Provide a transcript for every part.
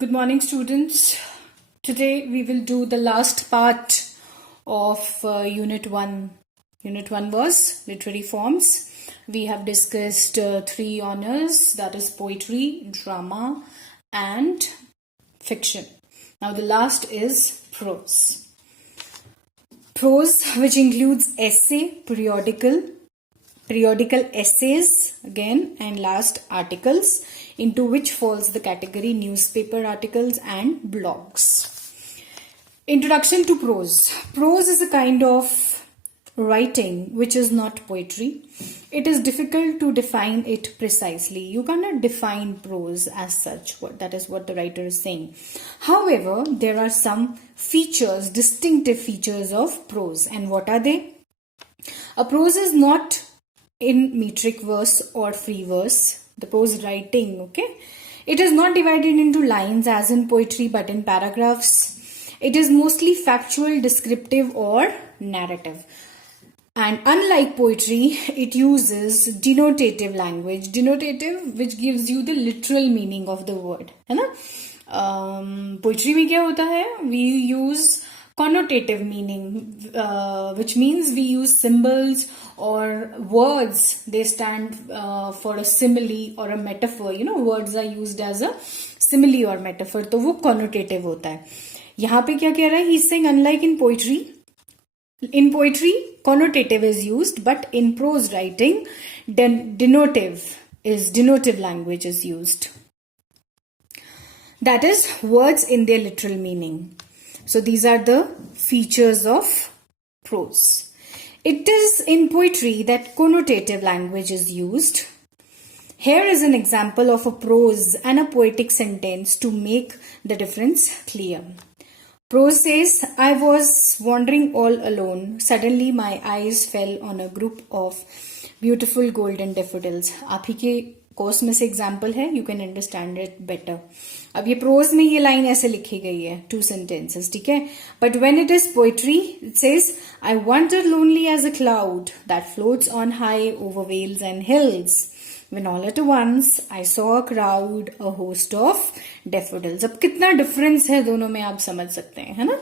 Good morning, students. Today we will do the last part of Unit 1. Unit 1 was literary forms. We have discussed three honors, that is poetry, drama, and fiction. Now the last is prose. Prose, which includes essay, periodical essays again, and last articles, into which falls the category newspaper articles and blogs. Introduction to prose. Prose is a kind of writing which is not poetry. It is difficult to define it precisely. You cannot define prose as such. That is what the writer is saying. However, there are some features, distinctive features of prose. And what are they? A prose is not in metric verse or free verse. The prose writing, okay? It is not divided into lines as in poetry, but in paragraphs. It is mostly factual, descriptive, or narrative. And unlike poetry, it uses denotative language. Denotative, which gives you the literal meaning of the word. है ना? Poetry में क्या होता है? We use connotative meaning, which means we use symbols or words. They stand for a simile or a metaphor. You know, words are used as a simile or metaphor. तो वो connotative होता है. यहाँ पे क्या कह रहा है? He's saying unlike in poetry, connotative is used, but in prose writing, denotative language is used. That is, words in their literal meaning. So these are the features of prose. It is in poetry that connotative language is used. Here is an example of a prose and a poetic sentence to make the difference clear. Prose says, I was wandering all alone. Suddenly my eyes fell on a group of beautiful golden daffodils. आप ही के course में से example है, you can understand it better. अब ये pros में ये line ऐसे लिखी गई है, 2 sentences, ठीक है. But when it is poetry, it says, I wandered lonely as a cloud that floats on high over vales and hills. When all at once I saw a crowd, a host of daffodils. अब कितना difference है दोनों में आप समझ सकते हैं, है ना?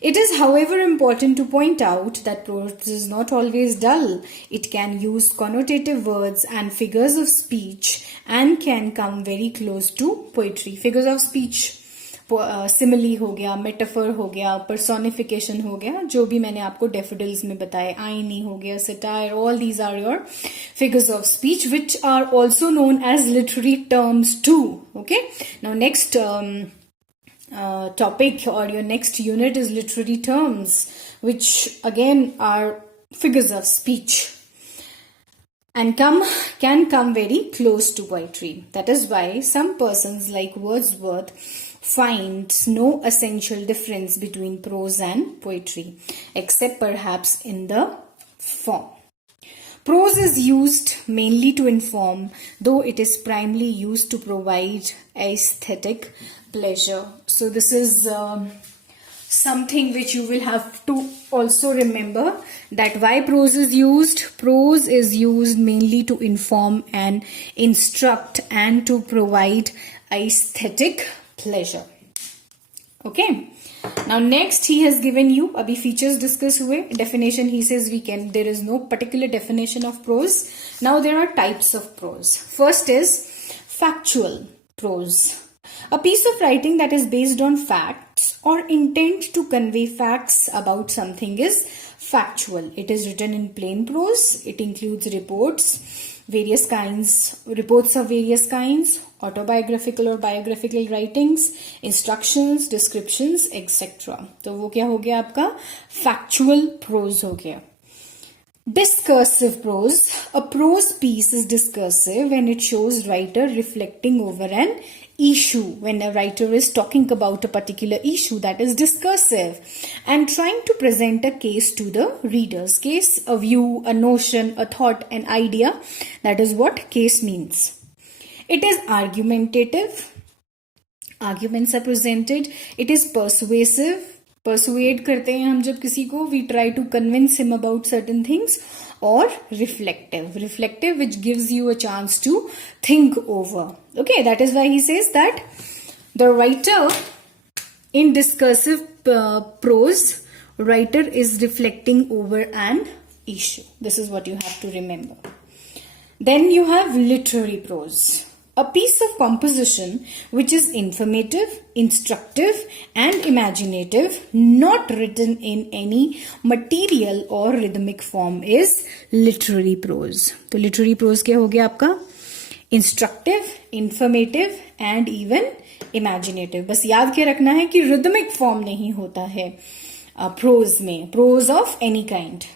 It is, however, important to point out that prose is not always dull. It can use connotative words and figures of speech and can come very close to poetry. Figures of speech, simile हो गया, metaphor हो गया, personification हो गया, जो भी मैंने आपको daffodils में बताए, irony हो गया, satire, all these are your figures of speech, which are also known as literary terms too. Okay, now next topic or your next unit is literary terms, which again are figures of speech and can come very close to poetry. That is why some persons like Wordsworth find no essential difference between prose and poetry, except perhaps in the form. Prose is used mainly to inform, though it is primarily used to provide aesthetic pleasure. So this is something which you will have to also remember, that why prose is used. Prose is used mainly to inform and instruct and to provide aesthetic pleasure. Okay. Now next he has given you, abhi features discuss hue, definition. He says there is no particular definition of prose. Now there are types of prose. First is factual prose. A piece of writing that is based on facts or intent to convey facts about something is factual. It is written in plain prose. It includes reports of various kinds, autobiographical or biographical writings, instructions, descriptions, etc. तो वो क्या हो गया आपका factual prose हो गया. Discursive prose. A prose piece is discursive when it shows writer reflecting over an issue. When a writer is talking about a particular issue, that is discursive, and trying to present a case to the reader's. Case, a view, a notion, a thought, an idea. That is what case means. It is argumentative. Arguments are presented. It is persuasive. Persuade करते हैं हम जब किसी को, we try to convince him about certain things. Or reflective, which gives you a chance to think over. Okay, that is why he says that The writer in discursive prose, writer is reflecting over an issue. This is what you have to remember. Then you have literary prose, a piece of composition which is informative, instructive and imaginative, not written in any material or rhythmic form, is literary prose. तो literary prose क्या हो गया आपका? Instructive, informative and even imaginative. बस याद के रखना है कि rhythmic form नहीं होता है prose में, prose of any kind.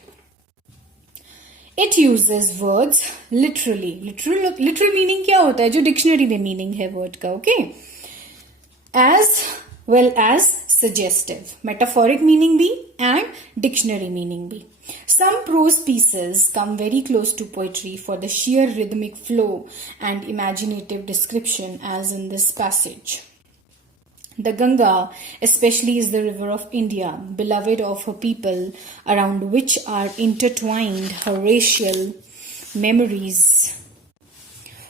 It uses words literally. Literal meaning क्या होता है? जो डिक्शनरी में मीनिंग है वर्ड का, okay? As well as suggestive. Metaphoric meaning भी and dictionary meaning भी. Some prose pieces come very close to poetry for the sheer rhythmic flow and imaginative description, as in this passage. The Ganga, especially, is the river of India, beloved of her people, around which are intertwined her racial memories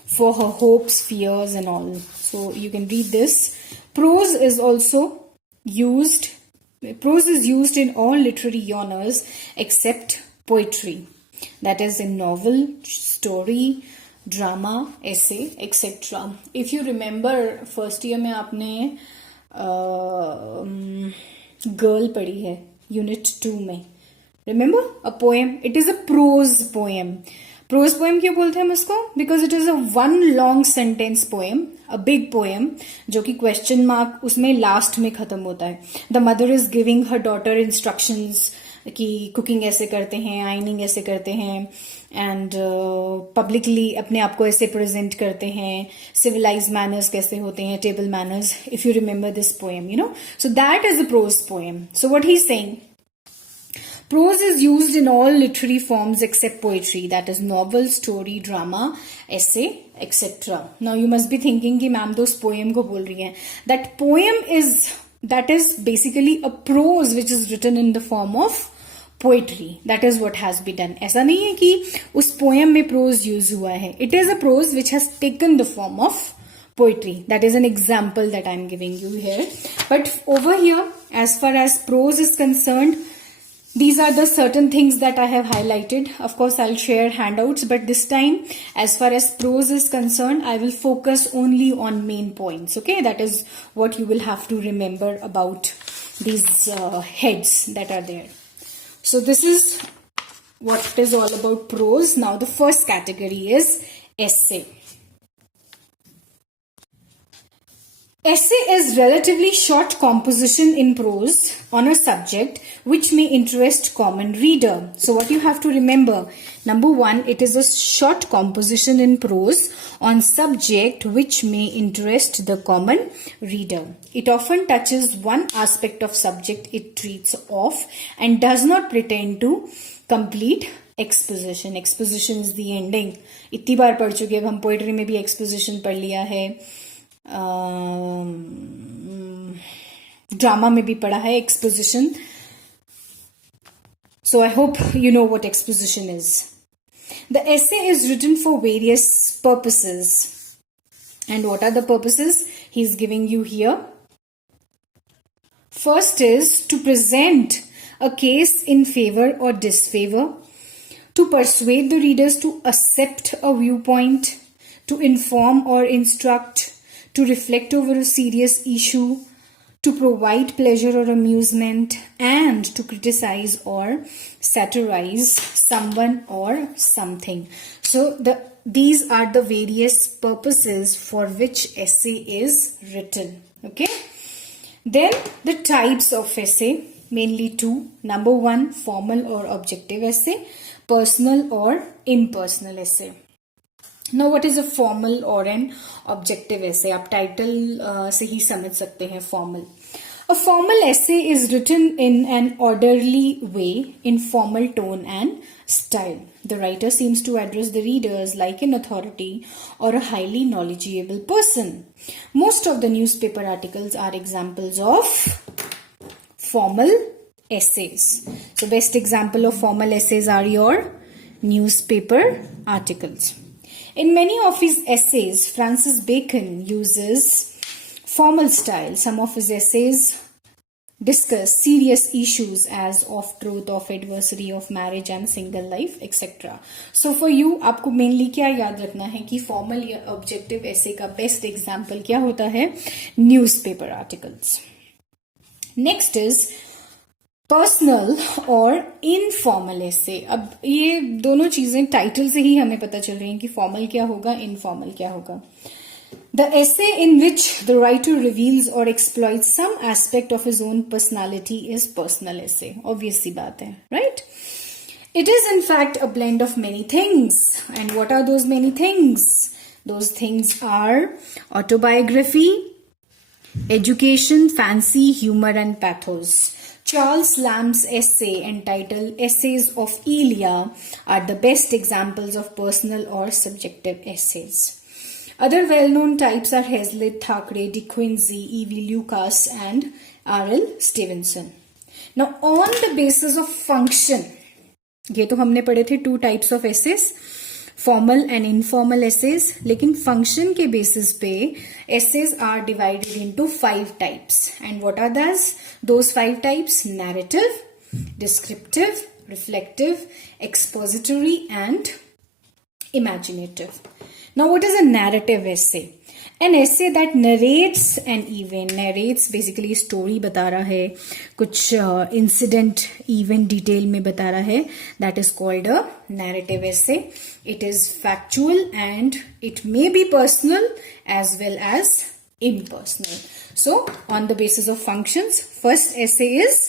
for her hopes, fears, and all. So you can read this. Prose is used in all literary genres except poetry. That is in novel, story, drama, essay, etc. If you remember, first year में आपने girl पढ़ी है unit 2 में. Remember a poem, it is a prose poem. Prose poem क्यों बोलते हैं हम इसको? Because it is a one long sentence poem, a big poem, जो कि क्वेश्चन मार्क उसमें लास्ट में खत्म होता है. The mother is giving her daughter instructions कि कुकिंग ऐसे करते हैं, आयनिंग ऐसे करते हैं, एंड पब्लिकली अपने आप को ऐसे प्रेजेंट करते हैं, सिविलाइज मैनर्स कैसे होते हैं, table manners. If you remember this poem, you know, so that is a prose poem. So what he is saying, prose is used in all literary forms except poetry, that is novel, story, drama, essay, etc. Now you must be thinking कि ma'am तो उस poem को बोल रही हैं. That poem is basically a prose which is written in the form of poetry. That is what has been done. ऐसा नहीं है कि उस poem में prose use हुआ है. It is a prose which has taken the form of poetry. That is an example that I am giving you here. But over here, as far as prose is concerned, these are the certain things that I have highlighted. Of course, I'll share handouts, but this time, as far as prose is concerned, I will focus only on main points. Okay, that is what you will have to remember about these heads that are there. So this is what is all about prose. Now the first category is essay. Essay is relatively short composition in prose on a subject which may interest common reader. So what you have to remember, number one, it is a short composition in prose on subject which may interest the common reader. It often touches one aspect of subject it treats of and does not pretend to complete exposition. Exposition is the ending. इतनी बार पढ़ चुके, अब हम poetry में भी exposition पढ़ लिया है, ड्रामा में भी पढ़ा है exposition. So I hope you know what exposition is. The essay is written for various purposes. And what are the purposes he is giving you here? First is to present a case in favor or disfavor, to persuade the readers to accept a viewpoint, to inform or instruct, to reflect over a serious issue, to provide pleasure or amusement, and to criticize or satirize someone or something. So these are the various purposes for which essay is written. Okay. Then the types of essay, mainly two. Number one, formal or objective essay, personal or impersonal essay. Now what is a formal or an objective essay? आप title से ही समझ सकते हैं formal. A formal essay is written in an orderly way in formal tone and style. The writer seems to address the readers like an authority or a highly knowledgeable person. Most of the newspaper articles are examples of formal essays. So best example of formal essays are your newspaper articles. In many of his essays, Francis Bacon uses Formal style. Some of his essays discuss serious issues as of truth, of adversary, of marriage and single life, etc. So for you, आपको mainly क्या याद रखना है कि formal या objective essay का best example क्या होता है? Newspaper articles. Next is personal और इनफॉर्मल एसे. अब ये दोनों चीजें टाइटल से ही हमें पता चल रही हैं कि फॉर्मल क्या होगा, इनफॉर्मल क्या होगा. The essay in which the writer reveals or exploit some aspect of his own personality is personal essay. Obvious सी बात है, right? It is in fact a blend of many things. And what are those many things? Those things are autobiography, education, fancy, humor and pathos. Charles Lamb's essay entitled Essays of Elia are the best examples of personal or subjective essays. Other well-known types are Hazlitt, Thackeray, De Quincey, E.V. Lucas and R.L. Stevenson. Now on the basis of function, ये तो हमने पढ़े थे 2 types of essays, formal and informal essays. लेकिन function के basis पे essays are divided into 5 types. And what are those 5 types? Narrative, descriptive, reflective, expository and imaginative. Now what is a narrative essay? An essay that narrates an event. Narrates basically story बता रहा है, कुछ incident, event detail में बता रहा है. That is called a narrative essay. It is factual and it may be personal as well as impersonal. So, on the basis of functions, first essay is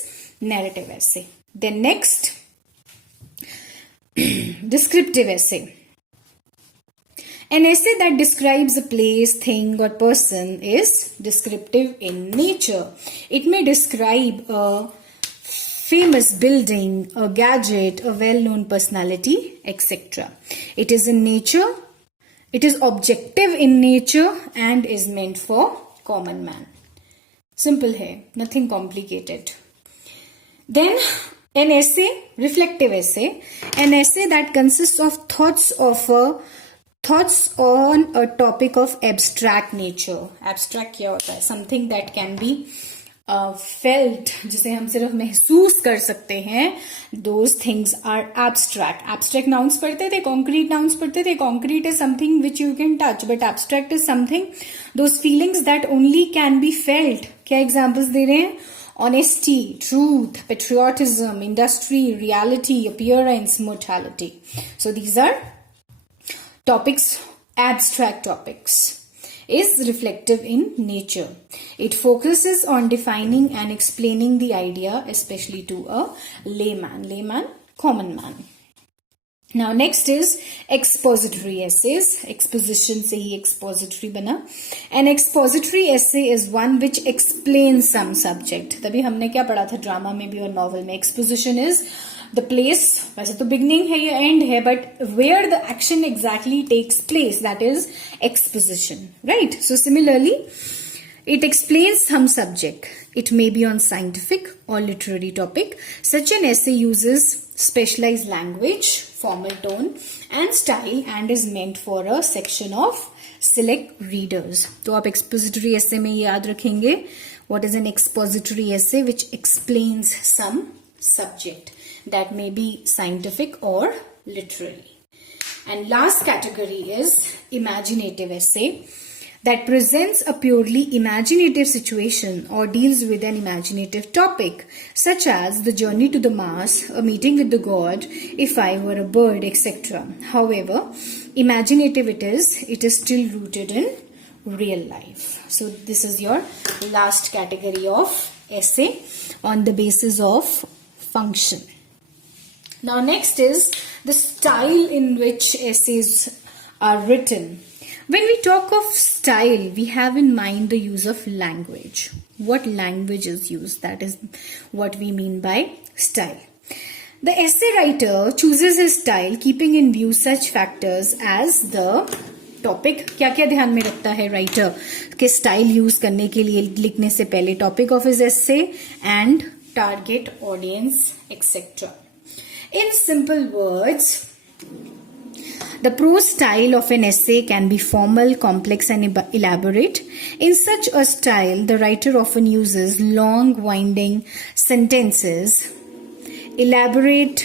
narrative essay. Then next, descriptive essay. An essay that describes a place, thing or person is descriptive in nature. It may describe a famous building, a gadget, a well-known personality, etc. It is in nature, it is objective in nature and is meant for common man. Simple hai, nothing complicated. Then an essay, reflective essay, an essay that consists of thoughts on a topic of abstract nature. Abstract क्या होता है? Something that can be felt, जिसे हम सिर्फ महसूस कर सकते हैं. Those things are abstract. Abstract nouns पढ़ते थे, concrete nouns पढ़ते थे. Concrete is something which you can touch, but abstract is something, those feelings that only can be felt. क्या examples दे रहे हैं? Honesty, truth, patriotism, industry, reality, appearance, mortality. So these are topics, abstract topics. Is reflective in nature. It focuses on defining and explaining the idea, especially to a layman, common man. Now next is expository essays. Exposition से ही expository बना. An expository essay is one which explains some subject. तभी हमने क्या पढ़ा था drama में भी और नॉवल में? Exposition is the place, वैसे तो beginning है या end है, but where the action exactly takes place, that is exposition, right? So similarly, it explains some subject. It may be on scientific or literary topic. Such an essay uses specialized language, formal tone and style and is meant for a section of select readers. तो आप expository essay में याद रखेंगे, what is an expository essay? Which explains some subject. That may be scientific or literary. And last category is imaginative essay, that presents a purely imaginative situation or deals with an imaginative topic, such as the journey to the Mars, a meeting with the God, if I were a bird, etc. However, imaginative it is still rooted in real life. So this is your last category of essay on the basis of function. Now next is the style in which essays are written. When we talk of style, we have in mind the use of language. What language is used? That is what we mean by style. The essay writer chooses his style keeping in view such factors as the topic. क्या क्या ध्यान में रखता है writer के style use करने के लिए लिखने से पहले? Topic of his essay and target audience, etcetera. In simple words, The prose style of an essay can be formal, complex, and elaborate. In such a style, the writer often uses long, winding sentences, elaborate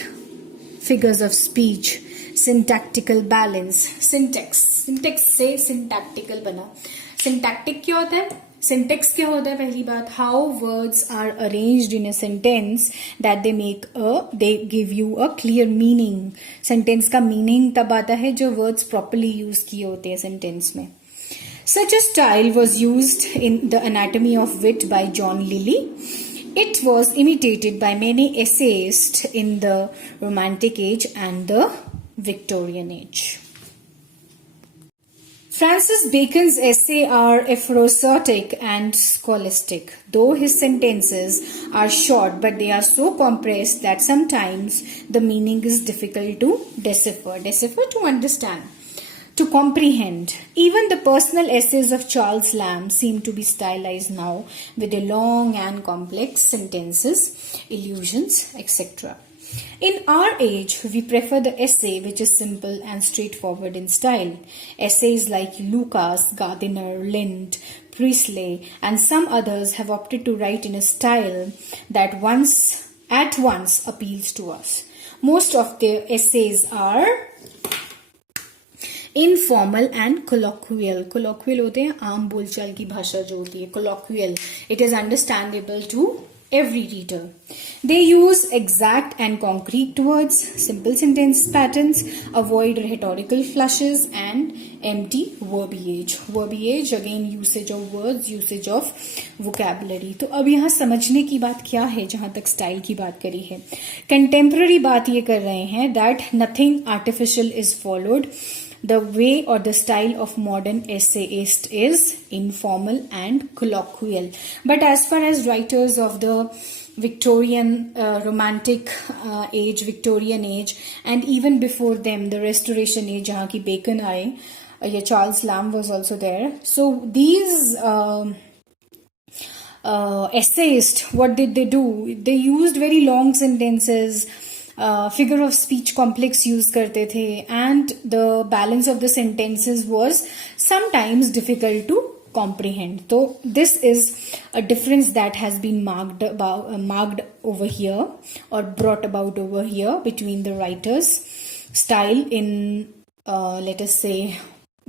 figures of speech, syntactical balance. Syntax से syntactical बना. Syntactic क्या होता है? Syntax क्या होता है? पहली बात, how words are arranged in a sentence that they give you a clear meaning. Sentence का meaning तब आता है जो words properly use किए होते हैं sentence में. Such a style was used in The Anatomy of Wit by John Lilly. It was imitated by many essayists in the Romantic Age and the Victorian Age. Francis Bacon's essays are aphoristic and scholastic, though his sentences are short, but they are so compressed that sometimes the meaning is difficult to decipher. Decipher, to understand, to comprehend. Even the personal essays of Charles Lamb seem to be stylized now with a long and complex sentences, allusions, etc. In our age, we prefer the essay which is simple and straightforward in style. Essays like Lucas, Gardiner, Lind, Priestley, and some others have opted to write in a style that at once appeals to us. Most of their essays are informal and colloquial. Colloquial होते हैं आम बोलचाल की भाषा जो होती है. Colloquial. It is understandable to every reader. They use exact and concrete words, simple sentence patterns, avoid rhetorical flourishes and empty verbiage. Verbiage, again usage of words, usage of vocabulary. तो अब यहाँ समझने की बात क्या है जहां तक स्टाइल की बात करी है. कंटेम्पररी बात ये कर रहे हैं that nothing artificial is followed. The way or the style of modern essayist is informal and colloquial. But as far as writers of the Victorian Romantic age, Victorian age, and even before them, the Restoration age, जहाँ की Bacon आए, Charles Lamb was also there. So these essayists, what did they do? They used very long sentences, figure of speech complex use करते थे, and the balance of the sentences was sometimes difficult to comprehend. So this is a difference that has been marked over here or brought about over here between the writer's style in let us say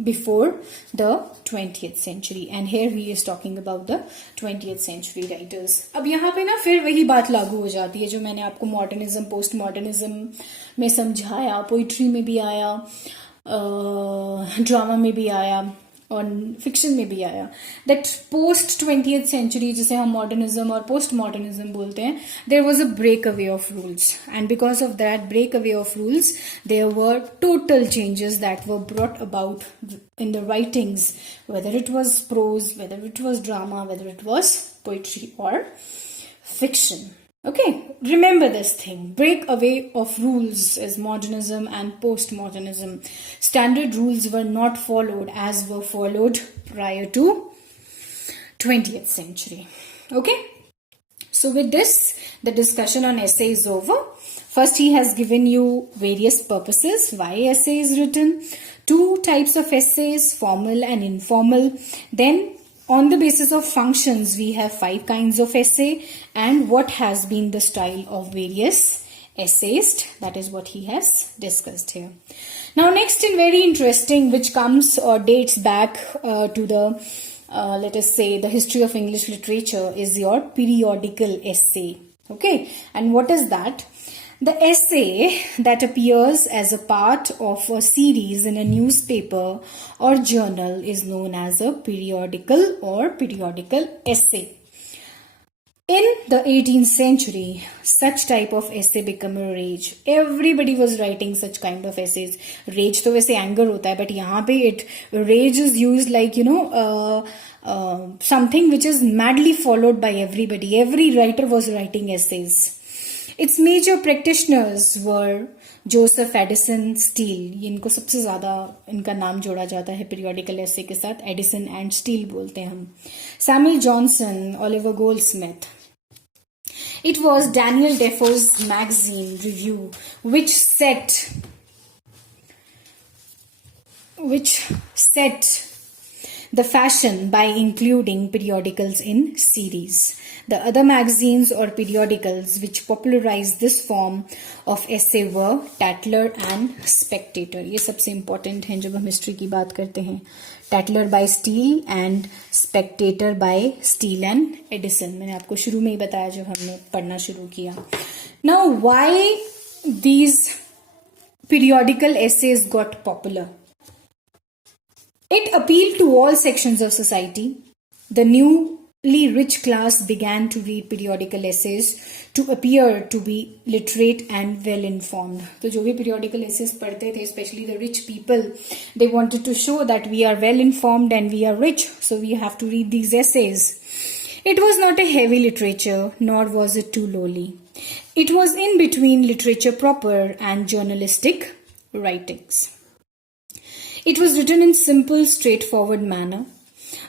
before the 20th century, and here he is talking about the 20th century writers. अब यहाँ पे ना फिर वही बात लागू हो जाती है जो मैंने आपको मॉडर्निज्म पोस्ट मॉडर्निज्म में समझाया, पोइट्री में भी आया, ड्रामा में भी आया और फिक्शन में भी आया. दैट पोस्ट 20th century जिसे हम मॉडर्निज्म और पोस्ट मॉडर्निज्म बोलते हैं, there was a break away of rules, and because of that break away of rules there were total changes that were brought about in the writings, whether it was prose, whether it was drama, whether it was poetry or fiction. Okay, remember this thing. Break away of rules is modernism and postmodernism. Standard rules were not followed as were followed prior to 20th century. Okay, so with this, the discussion on essay is over. First, he has given you various purposes, why essay is written, two types of essays, formal and informal. Then on the basis of functions, we have 5 kinds of essay and what has been the style of various essayists. That is what he has discussed here. Now next, and very interesting, which comes or dates back to the let us say the history of English literature, is your periodical essay. Okay, and what is that? The essay that appears as a part of a series in a newspaper or journal is known as a periodical or periodical essay. In the 18th century, such type of essay became a rage. Everybody was writing such kind of essays. Rage तो वैसे anger होता है, but यहाँ पे rage is used like something which is madly followed by everybody. Every writer was writing essays. Its major practitioners were Joseph Addison Steele. इनको सबसे ज़्यादा इनका नाम जोड़ा जाता है periodical essay के साथ. Addison and Steele बोलते हैं हम. Samuel Johnson, Oliver Goldsmith. It was Daniel Defoe's magazine Review which set which set the fashion by including periodicals in series. The other magazines or periodicals which popularized this form of essay were Tatler and Spectator. ये सबसे important हैं जब हम history की बात करते हैं. Tatler by Steele and Spectator by Steele and Edison. मैंने आपको शुरू में ही बताया जब हमने पढ़ना शुरू किया. Now, why these periodical essays got popular? It appealed to all sections of society. The newly rich class began to read periodical essays to appear to be literate and well informed. तो जो भी periodical essays पढ़ते थे, especially the rich people, they wanted to show that we are well informed and we are rich, so we have to read these essays. It was not a heavy literature, nor was it too lowly. It was in between literature proper and journalistic writings. It was written in simple, straightforward manner.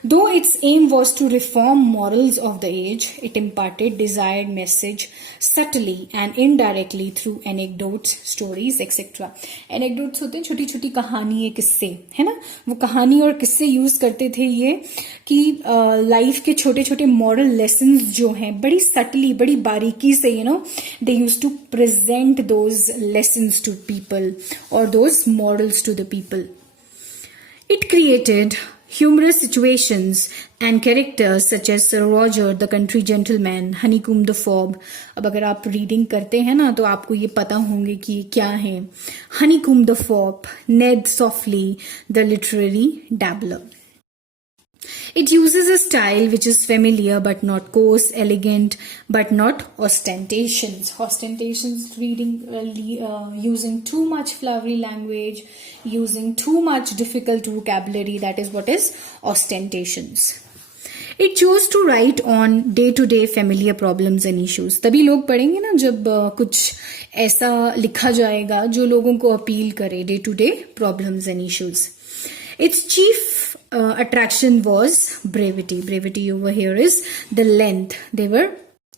Though its aim was to reform morals of the age, it imparted desired message subtly and indirectly through anecdotes, stories, etc. Anecdotes होते हैं छोटी छोटी कहानी है किस्से, है ना? वो कहानी और किस्से यूज करते थे ये कि लाइफ के छोटे छोटे मॉरल लेसन्स जो हैं बड़ी सटली बड़ी बारीकी से they used to present those lessons to people or those morals to the people. It created humorous situations and characters such as Sir Roger, the country gentleman, Honeycomb the Fob. अब अगर आप reading करते हैं ना तो आपको ये पता होंगे कि क्या है. Honeycomb the Fob, Ned Softly, the literary dabbler. It uses a style which is familiar but not coarse, elegant but not ostentatious. Ostentatious reading, using too much flowery language, using too much difficult vocabulary. That is what is ostentations. It chose to write on day-to-day familiar problems and issues. तभी लोग पढ़ेंगे ना जब कुछ ऐसा लिखा जाएगा जो लोगों को अपील करे day-to-day problems and issues. Its chief attraction was brevity. Brevity over here is the length. They were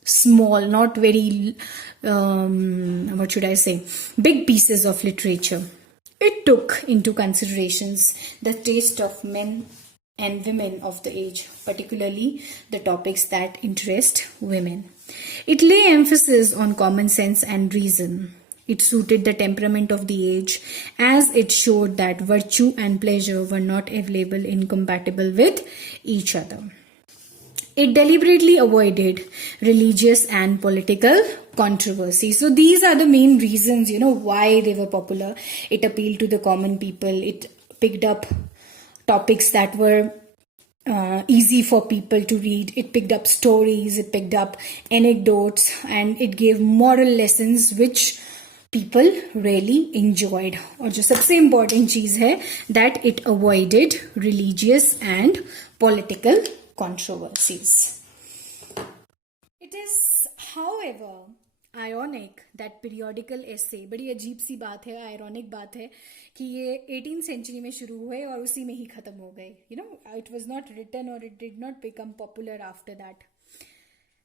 small, not very, what should I say, big pieces of literature. It took into considerations the taste of men and women of the age, particularly the topics that interest women. It lay emphasis on common sense and reason. It suited the temperament of the age, as it showed that virtue and pleasure were not available incompatible with each other. It deliberately avoided religious and political controversy. So these are the main reasons, why they were popular. It appealed to the common people. It picked up topics that were easy for people to read. It picked up stories, it picked up anecdotes, and it gave moral lessons which people really enjoyed. और जो सबसे important चीज है that it avoided religious and political controversies. It is, however, ironic that periodical essay, बड़ी अजीब सी बात है, ironic बात है कि ये 18th century में शुरू हुए और उसी में ही खत्म हो गए. It was not written or it did not become popular after that.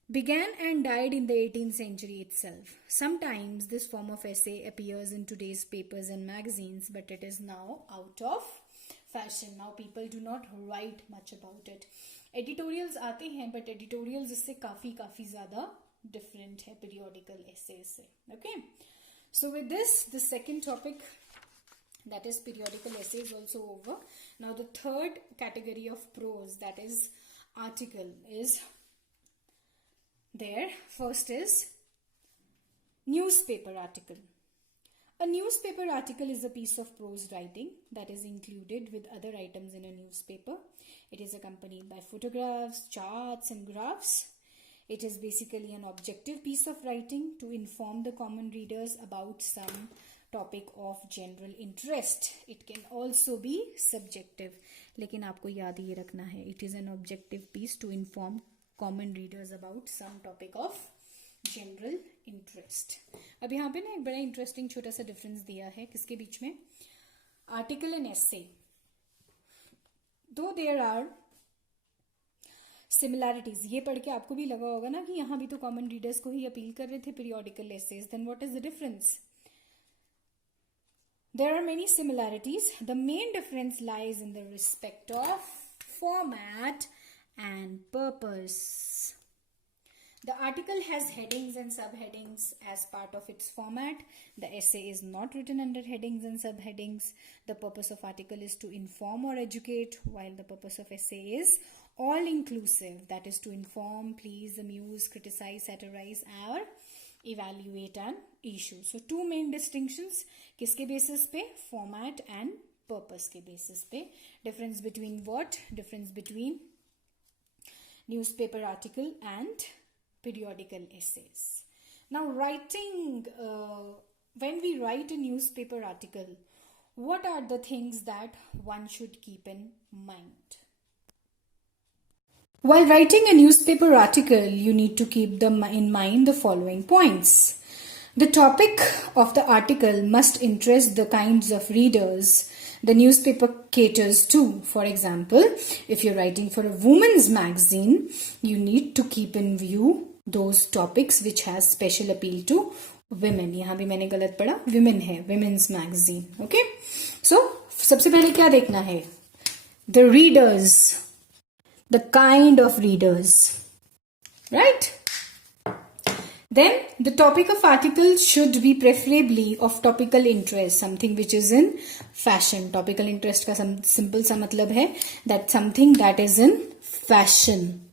Began and died in the 18th century itself. Sometimes this form of essay appears in today's papers and magazines, but it is now out of fashion. Now people do not write much about it. Editorials आते हैं, but editorials इससे काफी ज़्यादा different है periodical essays से. Okay? So with this, the second topic, that is periodical essay, is also over. Now the third category of prose, that is article, is there. First is newspaper article. A newspaper article is a piece of prose writing that is included with other items in a newspaper. It is accompanied by photographs, charts, and graphs. It is basically an objective piece of writing to inform the common readers about some topic of general interest. It can also be subjective, लेकिन आपको याद ये रखना है. It is an objective piece to inform common readers about some topic of general interest. अब यहाँ पे ना एक बड़ा इंटरेस्टिंग छोटा सा डिफरेंस दिया है किसके बीच में, आर्टिकल एंड एसे. दो देयर आर सिमिलैरिटीज. ये पढ़ के आपको भी लगा होगा ना कि यहाँ भी तो कॉमन रीडर्स को ही अपील कर रहे थे periodical essays. Then what is the difference? There are many similarities. The main difference lies in the respect of format and purpose. The article has headings and subheadings as part of its format. The essay is not written under headings and subheadings. The purpose of article is to inform or educate, while the purpose of essay is all-inclusive, that is to inform, please, amuse, criticize, satirize, or evaluate an issue. So two main distinctions, किसके basis पे? Format and purpose के basis पे. Difference between what? Difference between newspaper article and periodical essays. Now when we write a newspaper article, what are the things that one should keep in mind? While writing a newspaper article, you need to keep in mind the following points. The topic of the article must interest the kinds of readers the newspaper caters to. For example, if you're writing for a women's magazine, you need to keep in view those topics which has special appeal to women. यहाँ भी मैंने गलत पढ़ा, women है, women's magazine. Okay? So, सबसे पहले क्या देखना है? The readers. The kind of readers, right? Then the topic of article should be preferably of topical interest, something which is in fashion. Topical interest का simple सा मतलब है that something that is in fashion.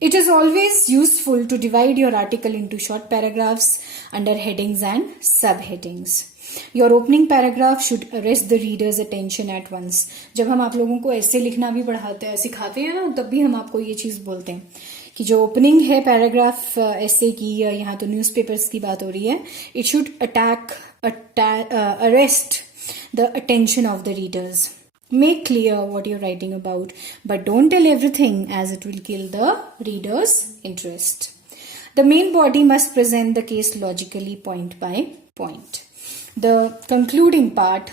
It is always useful to divide your article into short paragraphs under headings and subheadings. Your opening paragraph should arrest the reader's attention at once. जब हम आप लोगों को ऐसे लिखना भी पढ़ाते हैं, सिखाते हैं ना, तब भी हम आपको ये चीज़ बोलते हैं कि जो ओपनिंग है पैराग्राफ ऐसे की, यहाँ तो न्यूज़पेपर्स की बात हो रही है, it should arrest the attention of the readers. Make clear what you're writing about, but don't tell everything as it will kill the reader's interest. The main body must present the case logically, point by point. The concluding part,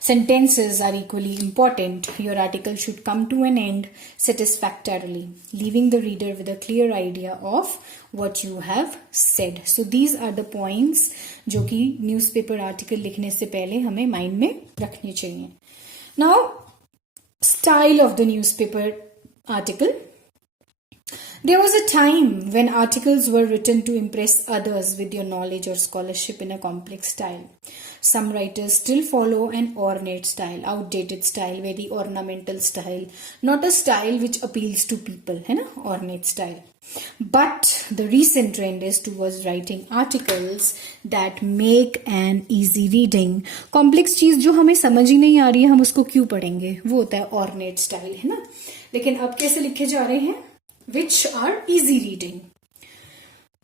sentences are equally important. Your article should come to an end satisfactorily, leaving the reader with a clear idea of what you have said. So these are the points जो कि newspaper article लिखने से पहले हमें mind में रखने चाहिए. Now, style of the newspaper article. There was a time when articles were written to impress others with your knowledge or scholarship in a complex style. Some writers still follow an ornate style, outdated style, very ornamental style, not a style which appeals to people, है ना, ornate style. But the recent trend is towards writing articles that make an easy reading. Complex चीज जो हमें समझ ही नहीं आ रही है, हम उसको क्यों पढ़ेंगे? वो होता है ornate style, है ना. लेकिन अब कैसे लिखे जा रहे हैं? Which are easy reading.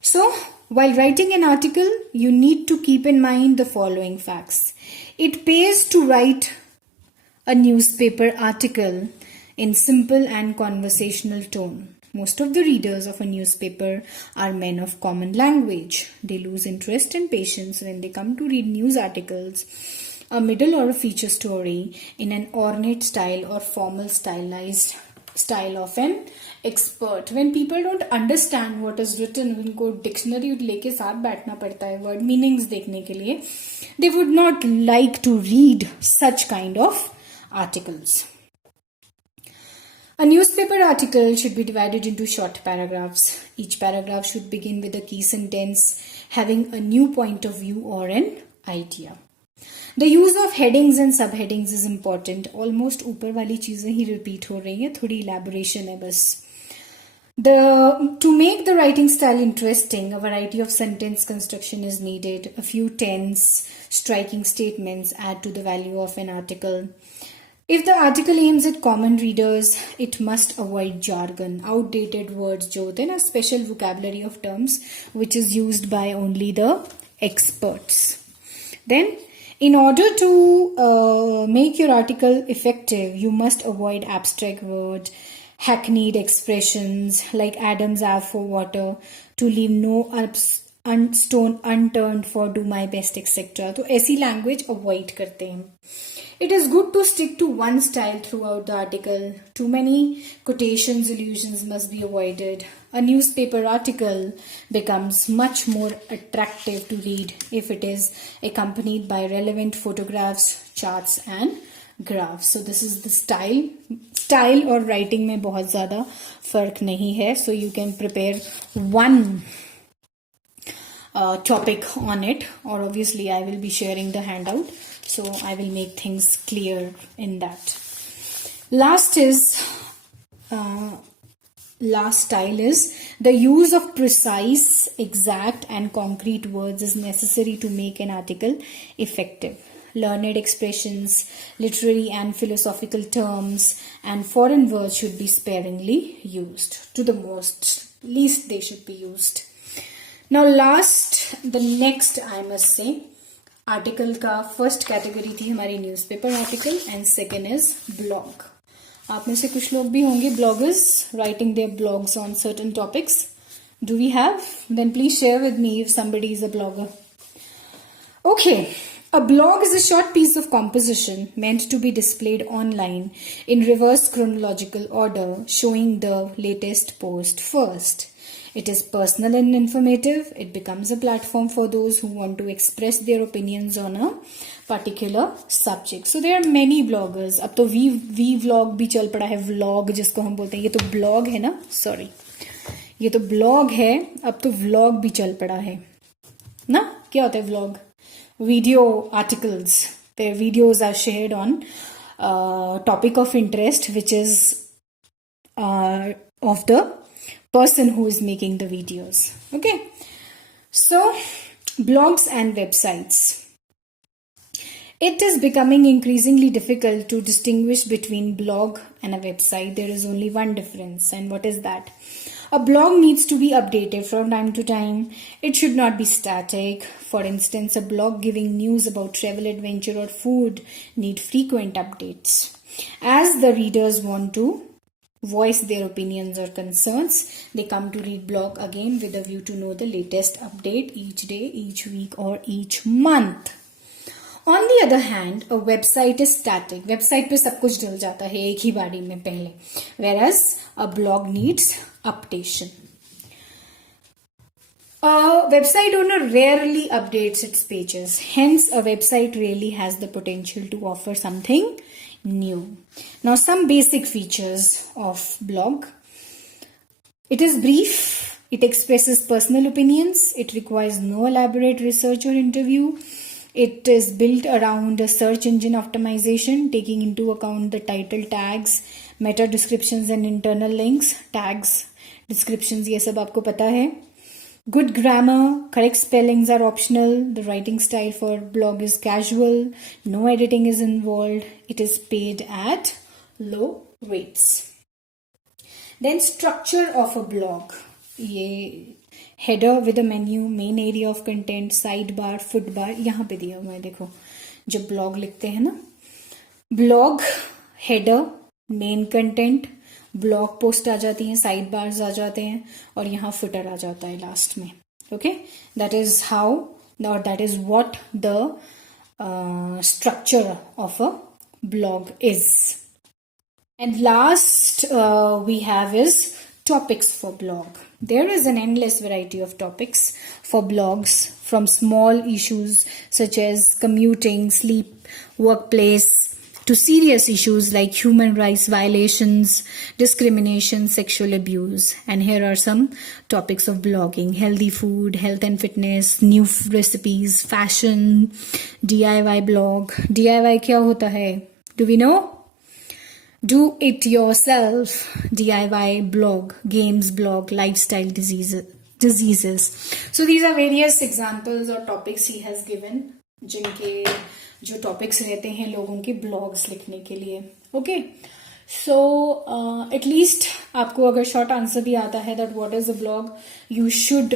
So, while writing an article, you need to keep in mind the following facts. It pays to write a newspaper article in simple and conversational tone. Most of the readers of a newspaper are men of common language. They lose interest and patience when they come to read news articles, a middle or a feature story in an ornate style or formal stylized style of an expert. When people don't understand what is written, उनको dictionary लेके साथ बैठना पड़ता है word meanings देखने के लिए, they would not like to read such kind of articles. A newspaper article should be divided into short paragraphs. Each paragraph should begin with a key sentence having a new point of view or an idea. The use of headings and subheadings is important. Almost ऊपर वाली चीजें ही repeat हो रही हैं, थोड़ी elaboration है बस. To make the writing style interesting, a variety of sentence construction is needed. A few tense, striking statements add to the value of an article. If the article aims at common readers, it must avoid jargon, outdated words जो होते हैं ना, special vocabulary of terms which is used by only the experts. Then, in order to make your article effective, you must avoid abstract words, hackneyed expressions like Adam's apple for water, to leave no stone unturned for do my best etc. तो ऐसी language avoid करते हैं. It is good to stick to one style throughout the article. Too many quotations, allusions must be avoided. A newspaper article becomes much more attractive to read if it is accompanied by relevant photographs, charts and graphs. So this is the style. Style और writing में बहुत ज़्यादा फर्क नहीं है. So you can prepare one topic on it, or obviously I will be sharing the handout, so I will make things clear in that. Last style is the use of precise, exact and concrete words is necessary to make an article effective. Learned expressions, literary and philosophical terms and foreign words should be sparingly used. To the least they should be used. Now the next I must say, article का first category थी हमारी newspaper article and second is blog. आप में से कुछ लोग भी होंगे bloggers writing their blogs on certain topics. Do we have? Then please share with me if somebody is a blogger. Okay. A blog is a short piece of composition meant to be displayed online in reverse chronological order, showing the latest post first. It is personal and informative. It becomes a platform for those who want to express their opinions on a particular subject. So there are many bloggers. अब तो vlog भी चल पड़ा है. Vlog जिसको हम बोलते हैं, ये तो blog है ना. Sorry, ये तो blog है. अब तो vlog भी चल पड़ा है ना. क्या होता है vlog? Video articles. Their videos are shared on topic of interest, which is of the person who is making the videos. Okay, so blogs and websites. It is becoming increasingly difficult to distinguish between blog and a website. There is only one difference, and what is that? A blog needs to be updated from time to time. It should not be static. For instance, a blog giving news about travel, adventure or food need frequent updates. As the readers want to voice their opinions or concerns, they come to read blog again with a view to know the latest update each day, each week or each month. On the other hand, a website is static. Website पे सब कुछ डल जाता है एक ही बारी में पहले, whereas a blog needs updation. A website owner rarely updates its pages. Hence, a website really has the potential to offer something new. Now, some basic features of blog. It is brief. It expresses personal opinions. It requires no elaborate research or interview. It is built around a search engine optimization, taking into account the title tags, meta descriptions and internal links. Tags, descriptions, ये सब आपको पता है. Good grammar, correct spellings are optional. The writing style for blog is casual. No editing is involved. It is paid at low rates. Then structure of a blog. ये header with a menu, main area of content, sidebar, footbar, यहाँ पे दिया हुआ है देखो. जब blog लिखते हैं ना, blog, header, main content, blog post आ जाती हैं, sidebars आ जाते हैं और यहाँ footer आ जाता है last में. Okay, that is how, or that is what the structure of a blog is. And last we have is topics for blog. There is an endless variety of topics for blogs, from small issues such as commuting, sleep, workplace, to serious issues like human rights violations, discrimination, sexual abuse. And here are some topics of blogging: healthy food, health and fitness, new recipes, fashion, DIY blog. DIY क्या होता है? Do we know? Do it yourself DIY blog, games blog, lifestyle diseases. So these are various examples or topics he has given, जिनके जो topics रहते हैं लोगों के blogs लिखने के लिए. Okay, so at least आपको अगर short answer भी आता है that what is a blog, you should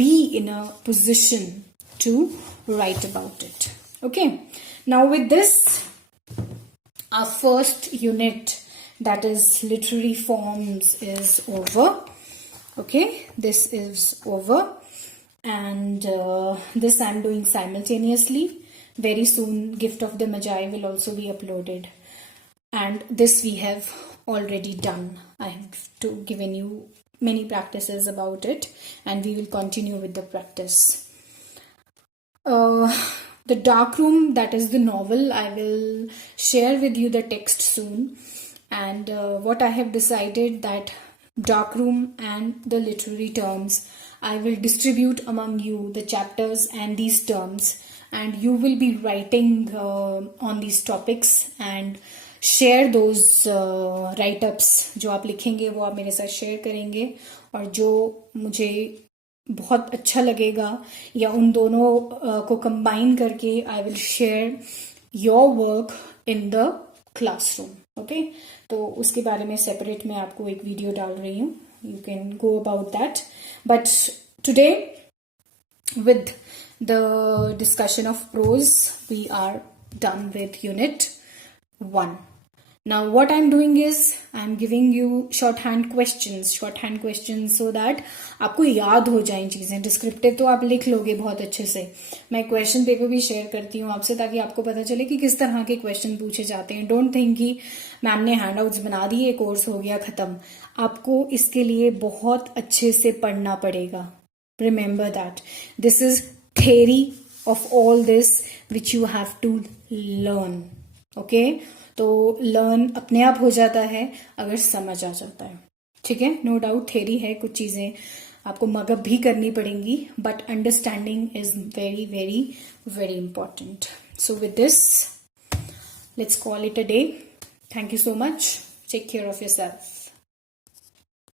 be in a position to write about it. Okay, now with this, our first unit, that is literary forms, is over. Okay, this is over. and this I'm doing simultaneously. Very soon Gift of the Magi will also be uploaded, and this we have already done. I have given you many practices about it, and we will continue with the practice. The Dark Room, that is the novel, I will share with you the text soon. And what I have decided, that Dark Room and the literary terms, I will distribute among you the chapters and these terms, and you will be writing on these topics and share those write-ups जो आप लिखेंगे वो आप मेरे साथ share करेंगे, और जो मुझे बहुत अच्छा लगेगा या उन दोनों को कंबाइन करके I will share your work in the classroom. Okay, तो उसके बारे में सेपरेट मैं आपको एक वीडियो डाल रही हूँ. You can go about that. But today with the discussion of prose, we are done with unit 1. Now what I'm doing is I'm giving you shorthand questions so that आपको याद हो जाए चीजें. डिस्क्रिप्टिव तो आप लिख लोगे बहुत अच्छे से. मैं क्वेश्चन पेपर भी शेयर करती हूँ आपसे, ताकि आपको पता चले कि किस तरह के क्वेश्चन पूछे जाते हैं. डोंट थिंक कि मैम ने हैंडआउट्स बना दिए, कोर्स हो गया खत्म. आपको इसके लिए बहुत अच्छे से पढ़ना पड़ेगा. Remember that this is theory of all this which you have to learn. Okay, तो लर्न अपने आप हो जाता है अगर समझ आ जाता है. ठीक है, नो डाउट थेरी है, कुछ चीजें आपको मगअप भी करनी पड़ेंगी, but understanding is very very very important. So with this let's call it a day. Thank you so much. Take care of yourself.